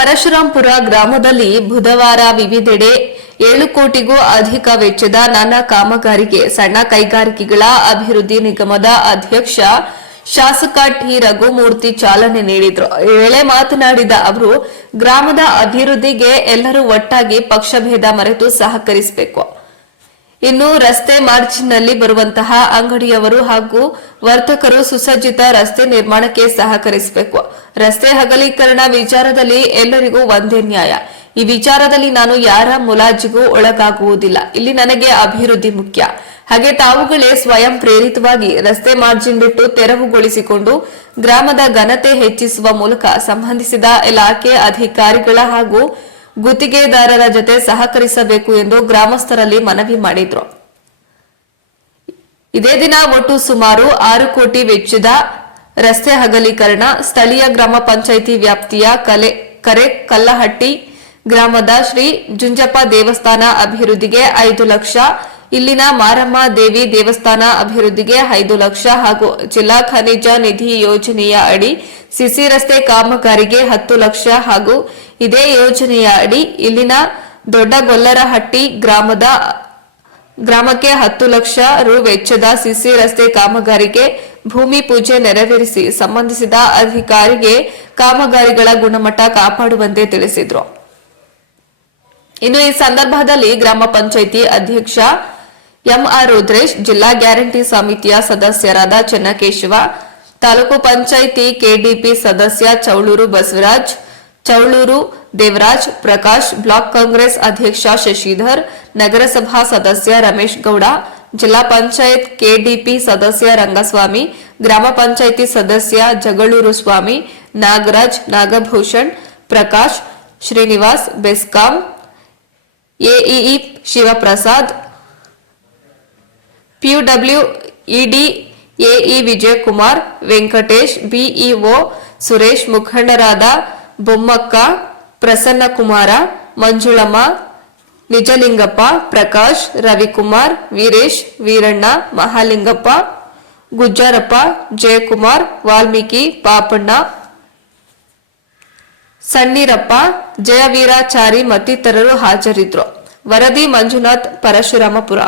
ಪರಶುರಾಂಪುರ ಗ್ರಾಮದಲ್ಲಿ ಬುಧವಾರ ವಿವಿಧೆಡೆ ಏಳು ಕೋಟಿಗೂ ಅಧಿಕ ವೆಚ್ಚದ ನಾನಾ ಕಾಮಗಾರಿಗೆ ಸಣ್ಣ ಕೈಗಾರಿಕೆಗಳ ಅಭಿವೃದ್ಧಿ ನಿಗಮದ ಅಧ್ಯಕ್ಷ ಶಾಸಕ ಟಿ ರಘುಮೂರ್ತಿ ಚಾಲನೆ ನೀಡಿದರು. ಈ ವೇಳೆ ಮಾತನಾಡಿದ ಅವರು, ಗ್ರಾಮದ ಅಭಿವೃದ್ಧಿಗೆ ಎಲ್ಲರೂ ಒಟ್ಟಾಗಿ ಪಕ್ಷಭೇದ ಮರೆತು ಸಹಕರಿಸಬೇಕು. ಇನ್ನು ರಸ್ತೆ ಮಾರ್ಜಿನ್ನಲ್ಲಿ ಬರುವಂತಹ ಅಂಗಡಿಯವರು ಹಾಗೂ ವರ್ತಕರು ಸುಸಜ್ಜಿತ ರಸ್ತೆ ನಿರ್ಮಾಣಕ್ಕೆ ಸಹಕರಿಸಬೇಕು. ರಸ್ತೆ ಅಗಲೀಕರಣ ವಿಚಾರದಲ್ಲಿ ಎಲ್ಲರಿಗೂ ಒಂದೇ ನ್ಯಾಯ. ಈ ವಿಚಾರದಲ್ಲಿ ನಾನು ಯಾರ ಮುಲಾಜಿಗೂ ಒಳಗಾಗುವುದಿಲ್ಲ. ಇಲ್ಲಿ ನನಗೆ ಅಭಿವೃದ್ಧಿ ಮುಖ್ಯ. ಹಾಗೆ ತಾವುಗಳೇ ಸ್ವಯಂ ಪ್ರೇರಿತವಾಗಿ ರಸ್ತೆ ಮಾರ್ಜಿನ್ ಬಿಟ್ಟು ತೆರವುಗೊಳಿಸಿಕೊಂಡು ಗ್ರಾಮದ ಘನತೆ ಹೆಚ್ಚಿಸುವ ಮೂಲಕ ಸಂಬಂಧಿಸಿದ ಇಲಾಖೆ ಅಧಿಕಾರಿಗಳ ಹಾಗೂ ಗುತ್ತಿಗೆದಾರರ ಜೊತೆ ಸಹಕರಿಸಬೇಕು ಎಂದು ಗ್ರಾಮಸ್ಥರಲ್ಲಿ ಮನವಿ ಮಾಡಿದ್ರು. ಇದೇ ದಿನ ಒಟ್ಟು ಸುಮಾರು ಆರು ಕೋಟಿ ವೆಚ್ಚದ ರಸ್ತೆ ಅಗಲೀಕರಣ ಸ್ಥಳೀಯ ಗ್ರಾಮ ಪಂಚಾಯಿತಿ ವ್ಯಾಪ್ತಿಯ ಕಲೆ, ಕರೆ ಕಲ್ಲಹಟ್ಟಿ ಗ್ರಾಮದ ಶ್ರೀ ಜುಂಜಪ್ಪ ದೇವಸ್ಥಾನ ಅಭಿವೃದ್ಧಿಗೆ ಐದು ಲಕ್ಷ ಇಲ್ಲಿನ ಮಾರಮ್ಮ ದೇವಿ ದೇವಸ್ಥಾನ ಅಭಿವೃದ್ಧಿಗೆ ಐದು ಲಕ್ಷ ಹಾಗೂ ಜಿಲ್ಲಾ ಖನಿಜ ನಿಧಿ ಯೋಜನೆಯ ಅಡಿ ಸಿಸಿ ರಸ್ತೆ ಕಾಮಗಾರಿಗೆ ಹತ್ತು ಲಕ್ಷ ಹಾಗೂ ಇದೇ ಯೋಜನೆಯ ಅಡಿ ಇಲ್ಲಿನ ದೊಡ್ಡಗೊಲ್ಲರಹಟ್ಟಿ ಗ್ರಾಮದ, ಗ್ರಾಮಕ್ಕೆ ಹತ್ತು ಲಕ್ಷ ರು ವೆಚ್ಚದ ಸಿಸಿ ರಸ್ತೆ ಕಾಮಗಾರಿಗೆ ಭೂಮಿ ಪೂಜೆ ನೆರವೇರಿಸಿ ಸಂಬಂಧಿಸಿದ ಅಧಿಕಾರಿಗೆ ಕಾಮಗಾರಿಗಳ ಗುಣಮಟ್ಟ ಕಾಪಾಡುವಂತೆ ತಿಳಿಸಿದರು. ಇನ್ನು ಈ ಸಂದರ್ಭದಲ್ಲಿ ಗ್ರಾಮ ಪಂಚಾಯಿತಿ ಅಧ್ಯಕ್ಷ ಎಂಆರ್ ರುದ್ರೇಶ್, ಜಿಲ್ಲಾ ಗ್ಯಾರಂಟಿ ಸಮಿತಿಯ ಸದಸ್ಯರಾದ ಚೆನ್ನಕೇಶವ, ತಾಲೂಕು ಪಂಚಾಯಿತಿ ಕೆಡಿಪಿ ಸದಸ್ಯ ಚೌಳೂರು ಬಸವರಾಜ್, ಚೌಳೂರು ದೇವರಾಜ್ ಪ್ರಕಾಶ್, ಬ್ಲಾಕ್ ಕಾಂಗ್ರೆಸ್ ಅಧ್ಯಕ್ಷ ಶಶಿಧರ್, ನಗರಸಭಾ ಸದಸ್ಯ ರಮೇಶ್ ಗೌಡ, ಜಿಲ್ಲಾ ಪಂಚಾಯತ್ ಕೆಡಿಪಿ ಸದಸ್ಯ ರಂಗಸ್ವಾಮಿ, ಗ್ರಾಮ ಪಂಚಾಯಿತಿ ಸದಸ್ಯ Jagalur Swamy, Nagaraj, Nagabhushan, Prakash, Srinivas, BESCOM, AEE Shivaprasad PUW ED AE Vijayakumar, Venkatesh BEO Suresh, ಮುಖಂಡರಾದ ಬೊಮ್ಮಕ್ಕ, ಪ್ರಸನ್ನಕುಮಾರ, ಮಂಜುಳಮ್ಮ, ನಿಜಲಿಂಗಪ್ಪ, ಪ್ರಕಾಶ್, ರವಿಕುಮಾರ್, ವೀರೇಶ್, ವೀರಣ್ಣ, ಮಹಾಲಿಂಗಪ್ಪ, ಗುಜ್ಜಾರಪ್ಪ, ಜಯಕುಮಾರ್, ವಾಲ್ಮೀಕಿ, ಪಾಪಣ್ಣ, ಸಣ್ಣೀರಪ್ಪ, ಜಯವೀರಾಚಾರಿ ಮತ್ತಿತರರು ಹಾಜರಿದ್ದರು ವರದಿ ಮಂಜುನಾಥ್, ಪರಶುರಾಮಪುರ.